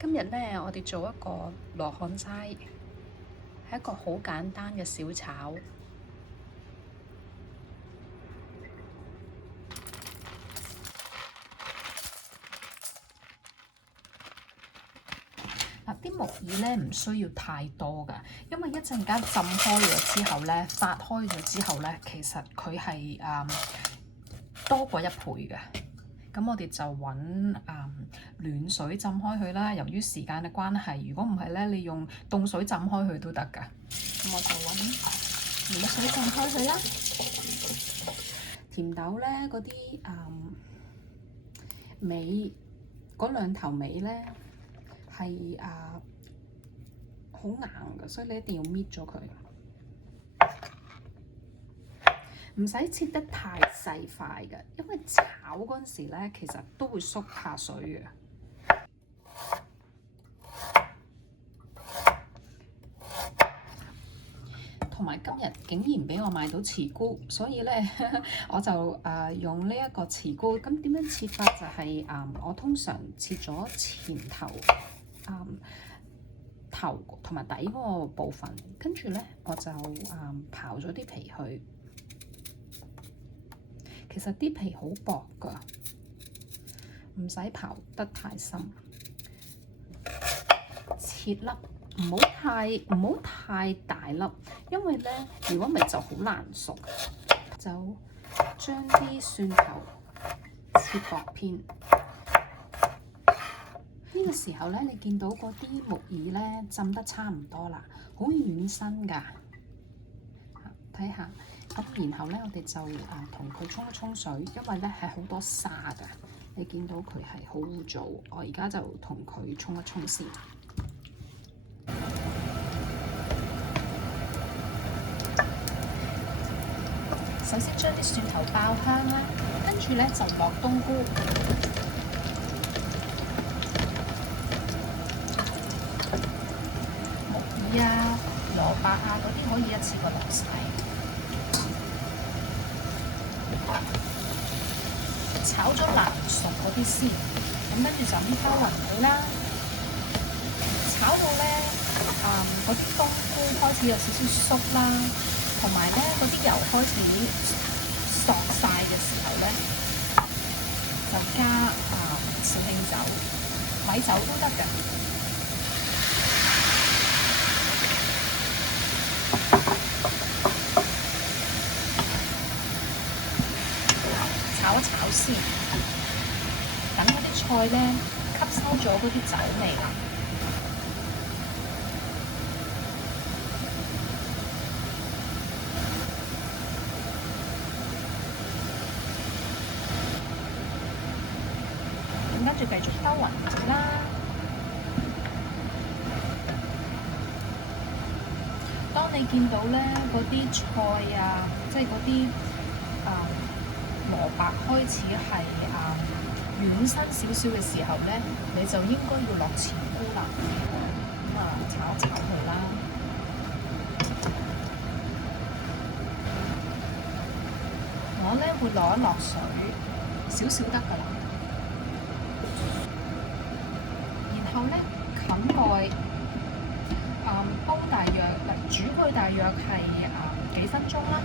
今日咧，我哋做一個羅漢齋，係一個好簡單嘅小炒。啲木耳咧唔需要太多㗎，因為一陣間浸開咗之後咧，發開咗之後咧，其實佢係多過1倍嘅。咁我哋就揾暖水浸開佢啦。由於時間嘅關係，如果唔係咧，你用凍水浸開佢都得㗎。咁我就揾暖水浸開佢啦。甜豆咧嗰啲尾嗰兩頭尾咧係好硬㗎，所以你一定要搣咗佢。唔使切得太細塊嘅，因為炒嗰陣時咧，其實都會縮下水嘅。同埋今日竟然俾我買到茨菇，所以咧我就用呢一個茨菇。咁點樣切法就係我通常切咗前頭頭同埋底嗰個部分，跟住咧我就刨咗啲皮去。其實啲皮好薄㗎，唔使刨得太深。切粒唔好太大粒，因為咧如果唔係就好難熟。就將啲蒜頭切薄片。呢個時候咧，你見到嗰啲木耳咧浸得差唔多啦，好軟身㗎。睇下。咁然後咧，我哋就同佢沖一沖水，因為咧係好多沙㗎。你見到佢係好污糟，我而家就同佢沖一沖先。首先將啲蒜頭爆香啦，跟住咧就落冬菇。木耳啊、蘿蔔啊嗰啲可以一次過落晒。炒咗爛熟嗰啲先，咁跟住就咁兜勻佢啦。炒到咧，嗰啲冬菇開始有少少縮啦，同埋咧嗰啲油開始索晒嘅時候咧，就加紹興酒、米酒都得嘅。炒一炒先，等嗰啲菜咧吸收咗嗰啲酒味啦。咁跟住繼續兜勻佢啦。當你見到咧嗰啲菜啊，即係嗰啲蘿蔔開始係軟身少少嘅時候咧，你就應該要落茨菇啦。咁炒一炒佢啦。我咧會落一落水，少少得㗎啦。然後咧冚蓋，煲大約煮佢大約係幾分鐘啦。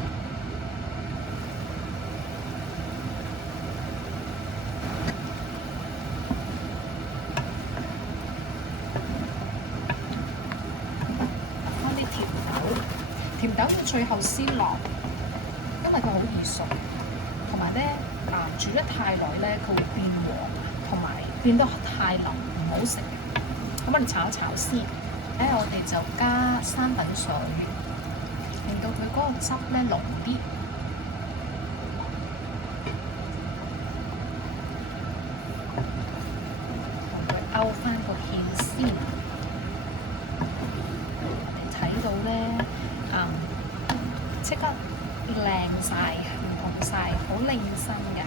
甜豆要最後先落，因為佢好易熟，同埋咧煮得太耐咧，佢會變黃，同埋變得太腍，唔好食。咁我哋炒一炒先，我哋就加生粉水，令到佢嗰個汁咧濃啲。同佢勾翻個芡先。睇到咧，即刻靚晒，唔同晒，好靚身嘅。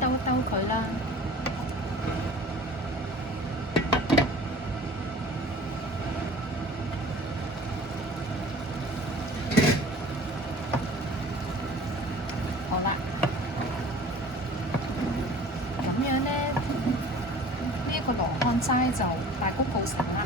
兜一兜佢啦。好啦。個羅漢齋就大功告成啦。